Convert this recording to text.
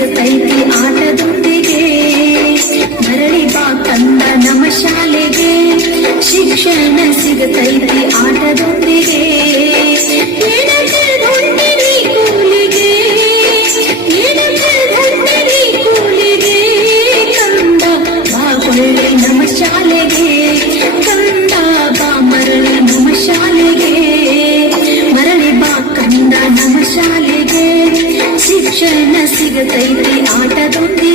ಸಿಗತೈತಿ ಆಟದೊಂದಿಗೆ. ಮರಳಿ ಬಾ ಕಂದ ನಮ್ಮ ಶಾಲೆಗೆ, ಶಿಕ್ಷಣ ಸಿಗತೈತಿ ಆಟದೊಂದಿಗೆ. ಹೊಂಟಿರಿ ಕೂಲಿಗೆ, ಹೊಂಟಿರಿ ಕೂಲಿಗೆ. ಕಂದ ಬಾ ಹೊಳ್ಳಿ ನಮ್ಮ ಶಾಲೆಗೆ, ಕಂದ ಬಾ ಮರಳಿ ನಮ್ಮ ಶಾಲೆಗೆ. ಮರಳಿ ಬಾ ಕಂದ ನಮ್ಮ ಶಾಲೆಗೆ, ಶಿಕ್ಷಣ ಸಿಗತೈತಿ ಆಟದೊಂದಿಗೆ.